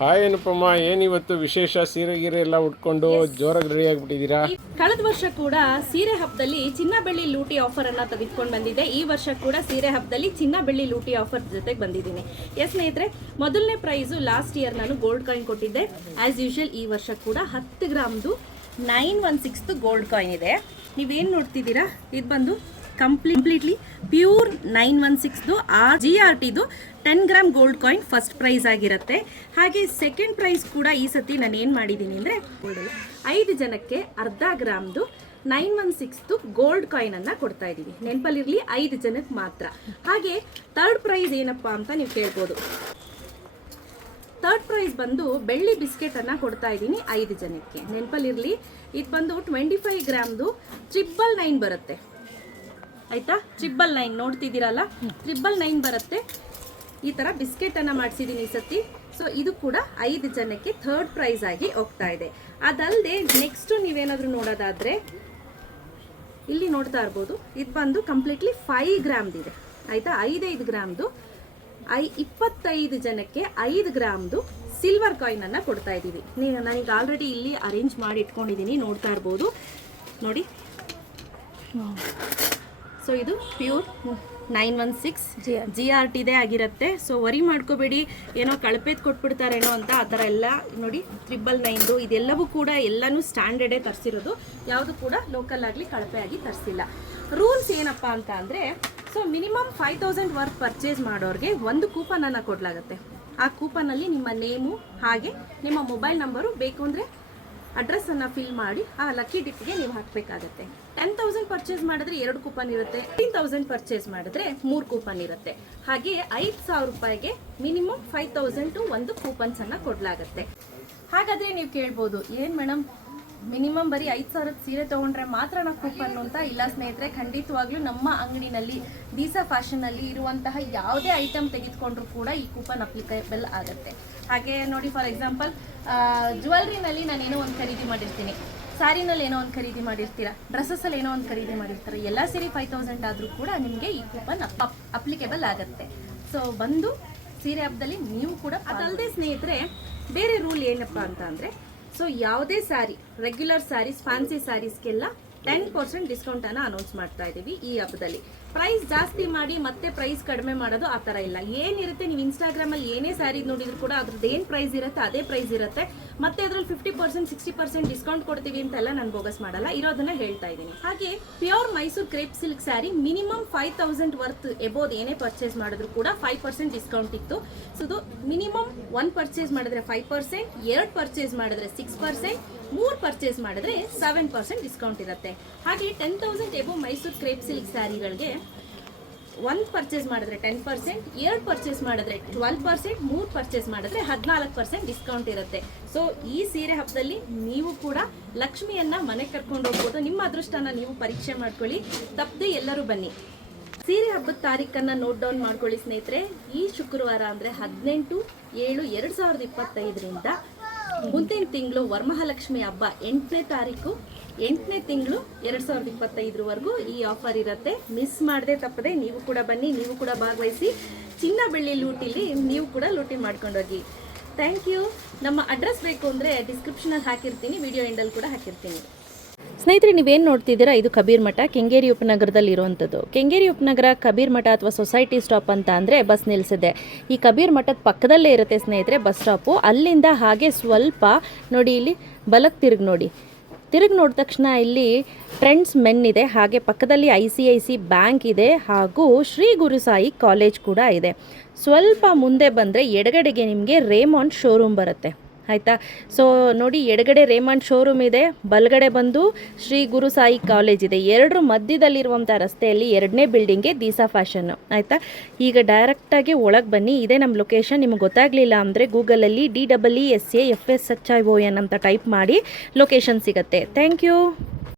Hi ಅನುಪಮ ಏನಿವತ್ತು ವಿಶೇಷ? ಸೀರೆ ಗೀರೆ ಎಲ್ಲ ಉಟ್ಕೊಂಡು ಜೋರಾಗಿ ರೆಡಿ ಆಗಿಬಿಟ್ಟಿದ್ದೀರಾ? ಕಳೆದ ವರ್ಷ ಕೂಡ ಸೀರೆ ಹಬ್ಬದಲ್ಲಿ ಚಿನ್ನ ಬೆಳ್ಳಿ ಲೂಟಿ ಆಫರ್ ಅನ್ನ ತೆಗೆದುಕೊಂಡು ಬಂದಿದ್ದೆ ಈ ವರ್ಷ ಕೂಡ ಸೀರೆ ಹಬ್ಬದಲ್ಲಿ ಚಿನ್ನ ಬೆಳ್ಳಿ ಲೂಟಿ ಆಫರ್ ಜೊತೆಗೆ ಬಂದಿದ್ದೀನಿ. ಎಸ್ ಸ್ನೇಹಿತರೆ ಮೊದಲನೇ ಪ್ರೈಸು ಲಾಸ್ಟ್ ಇಯರ್ ನಾನು ಗೋಲ್ಡ್ ಕಾಯಿನ್ ಕೊಟ್ಟಿದ್ದೆ. ಆಸ್ ಯೂಶುವಲ್ ಈ ವರ್ಷ ಕೂಡ ಹತ್ತು ಗ್ರಾಮ್ದು ನೈನ್ ಒನ್ ಸಿಕ್ಸ್ದು ಗೋಲ್ಡ್ ಕಾಯಿನ್ ಇದೆ. ನೀವೇನು ನೋಡ್ತಿದ್ದೀರಾ? ಇದು ಬಂದು ಕಂಪ್ಲೀಟ್ಲಿ ಪ್ಯೂರ್ ನೈನ್ ಒನ್ ಸಿಕ್ಸ್ದು R G R ಟಿದು ten gram gold coin first prize ಆಗಿರುತ್ತೆ. ಹಾಗೆ ಸೆಕೆಂಡ್ ಪ್ರೈಸ್ ಕೂಡ ಈ ಸತಿ ನಾನು ಏನು ಮಾಡಿದ್ದೀನಿ ಅಂದರೆ ಐದು ಜನಕ್ಕೆ ಅರ್ಧ ಗ್ರಾಮ್ದು ನೈನ್ ಒನ್ ಸಿಕ್ಸ್ದು ಗೋಲ್ಡ್ ಕಾಯಿನ್ ಅನ್ನ ಕೊಡ್ತಾ ಇದ್ದೀನಿ ನೆನಪಲ್ಲಿರಲಿ ಐದು ಜನಕ್ಕೆ ಮಾತ್ರ. ಹಾಗೆ ಥರ್ಡ್ ಪ್ರೈಸ್ ಏನಪ್ಪ ಅಂತ ನೀವು ಕೇಳ್ಬೋದು. ಥರ್ಡ್ ಪ್ರೈಸ್ ಬಂದು ಬೆಳ್ಳಿ ಬಿಸ್ಕೆಟನ್ನು ಕೊಡ್ತಾ ಇದ್ದೀನಿ ಐದು ಜನಕ್ಕೆ. ನೆನಪಲ್ಲಿರಲಿ ಇದು ಬಂದು ಟ್ವೆಂಟಿ ಫೈವ್ ಗ್ರಾಮ್ದು ಟ್ರಿಬಲ್ ನೈನ್ ಬರುತ್ತೆ. ಆಯ್ತಾ? ಟ್ರಿಬಲ್ ನೈನ್ ನೋಡ್ತಿದ್ದೀರಲ್ಲ? ಟ್ರಿಬಲ್ ನೈನ್ ಬರುತ್ತೆ. ಈ ಥರ ಬಿಸ್ಕೆಟನ್ನು ಮಾಡಿಸಿದ್ದೀನಿ ಈ ಸತಿ ಸೊ ಇದು ಕೂಡ ಐದು ಜನಕ್ಕೆ ಥರ್ಡ್ ಪ್ರೈಸ್ ಆಗಿ ಹೋಗ್ತಾ ಇದೆ. ಅದಲ್ಲದೆ ನೆಕ್ಸ್ಟ್ ನೀವೇನಾದರೂ ನೋಡೋದಾದ್ರೆ, ಇಲ್ಲಿ ನೋಡ್ತಾ ಇರ್ಬೋದು. ಇದು ಬಂದು ಕಂಪ್ಲೀಟ್ಲಿ ಫೈವ್ ಗ್ರಾಮ್ದಿದೆ ಆಯಿತಾ? ಐದೈದು ಗ್ರಾಮ್ದು ಐ, ಇಪ್ಪತ್ತೈದು ಜನಕ್ಕೆ ಐದು ಗ್ರಾಮ್ದು ಸಿಲ್ವರ್ ಕಾಯಿನ್ ಅನ್ನ ಕೊಡ್ತಾ ಇದ್ದೀವಿ. ನೀವು ನನಗೆ ಆಲ್ರೆಡಿ ಇಲ್ಲಿ ಅರೇಂಜ್ ಮಾಡಿ ಇಟ್ಕೊಂಡಿದ್ದೀನಿ ನೋಡ್ತಾ ಇರ್ಬೋದು. ನೋಡಿ. ಸೊ ಇದು pure nine one six G R ಟಿದೇ ಆಗಿರುತ್ತೆ. ಸೊ ವರಿ ಮಾಡ್ಕೋಬೇಡಿ. ಏನೋ ಕಳಪೆದು ಕೊಟ್ಬಿಡ್ತಾರೇನೋ ಅಂತ ಆ ಥರ ಎಲ್ಲ ನೋಡಿ ತ್ರಿಬಲ್ ನೈನ್ದು ಇದೆಲ್ಲವೂ ಕೂಡ ಎಲ್ಲನೂ ಸ್ಟ್ಯಾಂಡರ್ಡೇ ತರಿಸಿರೋದು. ಯಾವುದು ಕೂಡ ಲೋಕಲ್ ಆಗಲಿ ಕಳಪೆ ಆಗಿ ತರಿಸಿಲ್ಲ. ರೂಲ್ಸ್ ಏನಪ್ಪ ಅಂತ ಅಂದರೆ so minimum five thousand worth purchase ಮಾಡೋರಿಗೆ ಒಂದು ಕೂಪನನ್ನು ಕೊಡಲಾಗುತ್ತೆ. ಆ ಕೂಪನಲ್ಲಿ ನಿಮ್ಮ ನೇಮು ಹಾಗೆ ನಿಮ್ಮ ಮೊಬೈಲ್ ನಂಬರು ಬೇಕು ಅಂದರೆ ಅಡ್ರೆಸ್ಸನ್ನು ಫಿಲ್ ಮಾಡಿ ಆ ಲಕ್ಕಿ ಡಿಪ್ಗೆ ನೀವು ಹಾಕಬೇಕಾಗತ್ತೆ. ಟೆನ್ ಪರ್ಚೇಸ್ ಮಾಡಿದ್ರೆ ಎರಡು ಕೂಪನ್ ಇರುತ್ತೆ. ಫಿಫ್ಟೀನ್ ತೌಸಂಡ್ ಪರ್ಚೇಸ್ ಮಾಡಿದ್ರೆ ಮೂರು ಕೂಪನ್ ಇರುತ್ತೆ. ಹಾಗೆ ಐದು ಸಾವಿರ ರೂಪಾಯಿಗೆ ಮಿನಿಮಮ್ ಫೈವ್ ತೌಸಂಡ್ ಒಂದು ಕೂಪನ್ಸ್ ಅನ್ನ ಕೊಡಲಾಗತ್ತೆ. ಹಾಗಾದ್ರೆ ನೀವು ಕೇಳ್ಬೋದು, ಏನ್ ಮೇಡಮ್ ಮಿನಿಮಮ್ ಬರೀ ಐದು ಸಾವಿರದ ಸೀರೆ ತೊಗೊಂಡ್ರೆ ಮಾತ್ರ ನಾವು ಕೂಪನ್ ಅಂತ? ಇಲ್ಲ ಸ್ನೇಹಿತರೆ, ಖಂಡಿತವಾಗ್ಲೂ ನಮ್ಮ ಅಂಗಡಿನಲ್ಲಿ, ದೀಸಾ ಫ್ಯಾಷನಲ್ಲಿ ಇರುವಂತಹ ಯಾವುದೇ ಐಟಮ್ ತೆಗೆದುಕೊಂಡ್ರು ಕೂಡ ಈ ಕೂಪನ್ ಅಪ್ಲಿಕೇಬಲ್ ಆಗುತ್ತೆ. ಹಾಗೆ ನೋಡಿ ಫಾರ್ ಎಕ್ಸಾಂಪಲ್ ಜ್ಯುವೆಲ್ರಿನಲ್ಲಿ ನಾನೇನೋ ಒಂದು ಖರೀದಿ ಮಾಡಿರ್ತೀನಿ. ಸ್ಯಾರಿನಲ್ಲಿ ಏನೋ ಒಂದು ಖರೀದಿ ಮಾಡಿರ್ತೀರಾ? ಡ್ರೆಸ್ಸಲ್ಲಿ ಏನೋ ಒಂದು ಖರೀದಿ ಮಾಡಿರ್ತಾರೆ? ಎಲ್ಲ ಸೇರಿ ಫೈವ್ ತೌಸಂಡ್ ಆದರೂ ಕೂಡ ನಿಮಗೆ ಈ ಕೂಪನ್ ಅಪ್ ಅಪ್ಲಿಕೇಬಲ್ ಆಗುತ್ತೆ. ಸೊ ಬಂದು ಸೀರೆ ಹಬ್ಬದಲ್ಲಿ ನೀವು ಕೂಡ ಅದಲ್ಲದೆ ಸ್ನೇಹಿತರೆ, ಬೇರೆ ರೂಲ್ ಏನಪ್ಪ ಅಂತ ಅಂದರೆ ಸೊ ಯಾವುದೇ ಸ್ಯಾರಿ ರೆಗ್ಯುಲರ್ ಸ್ಯಾರೀಸ್ ಫ್ಯಾನ್ಸಿ ಸ್ಯಾರೀಸ್ಗೆಲ್ಲ ಟೆನ್ ಪರ್ಸೆಂಟ್ ಡಿಸ್ಕೌಂಟ್ ಅನ್ನ ಅನೌನ್ಸ್ ಮಾಡ್ತಾ ಇದ್ದೀವಿ ಈ ಹಬ್ಬದಲ್ಲಿ ಪ್ರೈಸ್ ಜಾಸ್ತಿ ಮಾಡಿ ಮತ್ತೆ ಪ್ರೈಸ್ ಕಡಿಮೆ ಮಾಡೋದು ಆ ಥರ ಇಲ್ಲ. ಏನಿರುತ್ತೆ, ನೀವು ಇನ್ಸ್ಟಾಗ್ರಾಮಲ್ಲಿ ಏನೇ ಸ್ಯಾರಿ ನೋಡಿದ್ರು ಕೂಡ ಅದ್ರದ್ದು ಏನು ಪ್ರೈಸ್ ಇರುತ್ತೆ ಅದೇ ಪ್ರೈಸ್ ಇರುತ್ತೆ. ಮತ್ತೆ ಅದ್ರಲ್ಲಿ fifty percent sixty percent discount ಕೊಡ್ತೀವಿ ಅಂತೆಲ್ಲ ನಾನು ಬೋಗಸ್ ಮಾಡಲ್ಲ. ಇರೋದನ್ನ ಹೇಳ್ತಾ ಇದ್ದೀನಿ. ಹಾಗೆ pure Mysuru crepe silk sari minimum five thousand worth above ಏನೇ ಪರ್ಚೇಸ್ ಮಾಡಿದ್ರು ಕೂಡ ಫೈವ್ ಪರ್ಸೆಂಟ್ ಡಿಸ್ಕೌಂಟ್ ಇತ್ತು. ಸೊ ಇದು ಮಿನಿಮಮ್ ಒನ್ ಪರ್ಚೇಸ್ ಮಾಡಿದ್ರೆ ಫೈವ್ ಪರ್ಸೆಂಟ್ ಎರಡು ಪರ್ಚೇಸ್ ಮಾಡಿದ್ರೆ ಸಿಕ್ಸ್ ಪರ್ಸೆಂಟ್ ಮೂರು ಪರ್ಚೇಸ್ ಮಾಡಿದ್ರೆ ಸೆವೆನ್ ಪರ್ಸೆಂಟ್ ಡಿಸ್ಕೌಂಟ್ ಇರುತ್ತೆ. ಹಾಗೆ ten thousand above Mysuru crepe silk ಸ್ಯಾರಿಗಳಿಗೆ ಒಂದು ಪರ್ಚೇಸ್ ಮಾಡಿದ್ರೆ ಟೆನ್ ಪರ್ಸೆಂಟ್ ಎರಡು ಪರ್ಚೇಸ್ ಮಾಡಿದ್ರೆ ಟ್ವೆಲ್ ಪರ್ಸೆಂಟ್ ಮೂರು ಪರ್ಚೇಸ್ ಮಾಡಿದ್ರೆ ಹದಿನಾಲ್ಕು ಪರ್ಸೆಂಟ್ ಡಿಸ್ಕೌಂಟ್ ಇರುತ್ತೆ. ಸೊ ಈ ಸೀರೆ ಹಬ್ಬದಲ್ಲಿ ನೀವು ಕೂಡ ಲಕ್ಷ್ಮಿಯನ್ನ ಮನೆಗೆ ಕರ್ಕೊಂಡು ಹೋಗ್ಬೋದು. ನಿಮ್ಮ ಅದೃಷ್ಟನ ನೀವು ಪರೀಕ್ಷೆ ಮಾಡ್ಕೊಳ್ಳಿ. ತಪ್ಪದೆ ಎಲ್ಲರೂ ಬನ್ನಿ. ಸೀರೆ ಹಬ್ಬದ ತಾರೀಕನ್ನ ನೋಟ್ ಡೌನ್ ಮಾಡ್ಕೊಳ್ಳಿ ಸ್ನೇಹಿತರೆ. ಈ ಶುಕ್ರವಾರ ಅಂದರೆ ಹದಿನೆಂಟು ಏಳು ಎರಡು ಸಾವಿರದ ಇಪ್ಪತ್ತೈದರಿಂದ ಮುಂದಿನ ತಿಂಗಳು ವರಮಹಾಲಕ್ಷ್ಮಿ ಹಬ್ಬ ಎಂಟನೇ ತಾರೀಕು. ಎಂಟನೇ ತಿಂಗಳು ಎರಡು ಸಾವಿರದ ಇಪ್ಪತ್ತೈದರವರೆಗೂ ಈ ಆಫರ್ ಇರುತ್ತೆ. ಮಿಸ್ ಮಾಡದೆ ತಪ್ಪದೆ ನೀವು ಕೂಡ ಬನ್ನಿ, ನೀವು ಕೂಡ ಭಾಗವಹಿಸಿ. ಚಿನ್ನ ಬೆಳ್ಳಿ ಲೂಟಿಲಿ ನೀವು ಕೂಡ ಲೂಟಿ ಮಾಡ್ಕೊಂಡೋಗಿ. ಥ್ಯಾಂಕ್ ಯು ನಮ್ಮ ಅಡ್ರೆಸ್ ಬೇಕು ಅಂದರೆ ಡಿಸ್ಕ್ರಿಪ್ಷನಲ್ಲಿ ಹಾಕಿರ್ತೀನಿ ವಿಡಿಯೋ ಎಂಡಲ್ಲಿ ಕೂಡ ಹಾಕಿರ್ತೀನಿ. ಸ್ನೇಹಿತರೆ, ನೀವೇನು ನೋಡ್ತಿದ್ದೀರಾ? ಇದು ಕಬೀರ್ ಮಠ, ಕೆಂಗೇರಿ ಉಪನಗರದಲ್ಲಿ ಇರುವಂಥದ್ದು. ಕೆಂಗೇರಿ ಉಪನಗರ ಕಬೀರ್ ಮಠ ಅಥವಾ ಸೊಸೈಟಿ ಸ್ಟಾಪ್ ಅಂತ ಅಂದರೆ ಬಸ್ ನಿಲ್ಲಿಸಿದೆ ಈ ಕಬೀರ್ ಮಠದ ಪಕ್ಕದಲ್ಲೇ ಇರುತ್ತೆ ಸ್ನೇಹಿತರೆ ಬಸ್ ಸ್ಟಾಪು. ಅಲ್ಲಿಂದ ಹಾಗೆ ಸ್ವಲ್ಪ ನೋಡಿ ಇಲ್ಲಿ ಬಲಕ್ಕೆ ತಿರುಗಿ ನೋಡಿ. ತಿರುಗಿ ನೋಡಿದ ತಕ್ಷಣ ಇಲ್ಲಿ ಟ್ರೆಂಡ್ಸ್ ಮೆನ್ ಇದೆ, ಹಾಗೆ ಪಕ್ಕದಲ್ಲಿ I C I C bank ಇದೆ, ಹಾಗೂ ಶ್ರೀ ಗುರುಸಾಯಿ ಕಾಲೇಜ್ ಕೂಡ ಇದೆ. ಸ್ವಲ್ಪ ಮುಂದೆ ಬಂದರೆ ಎಡಗಡೆಗೆ ನಿಮಗೆ ರೇಮಾಂಡ್ ಶೋರೂಮ್ ಬರುತ್ತೆ. ಆಯಿತಾ? ಸೊ ನೋಡಿ, ಎಡಗಡೆ ರೇಮಂಡ್ ಶೋರೂಮ್ ಇದೆ, ಬಲಗಡೆ ಬಂದು ಶ್ರೀ ಗುರು ಸಾಯಿ ಕಾಲೇಜ್ ಇದೆ. ಎರಡರ ಮಧ್ಯದಲ್ಲಿರುವಂಥ ರಸ್ತೆಯಲ್ಲಿ ಎರಡನೇ ಬಿಲ್ಡಿಂಗ್ಗೆ ದೀಸಾ ಫ್ಯಾಷನ್ ಆಯಿತಾ? ಈಗ ಡೈರೆಕ್ಟಾಗಿ ಒಳಗೆ ಬನ್ನಿ. ಇದೇ ನಮ್ಮ ಲೊಕೇಶನ್ ನಿಮ್ಗೆ ಗೊತ್ತಾಗಲಿಲ್ಲ ಅಂದರೆ ಗೂಗಲಲ್ಲಿ D double E S A F S H I O N ಅಂತ ಟೈಪ್ ಮಾಡಿ ಲೊಕೇಶನ್ ಸಿಗುತ್ತೆ. Thank you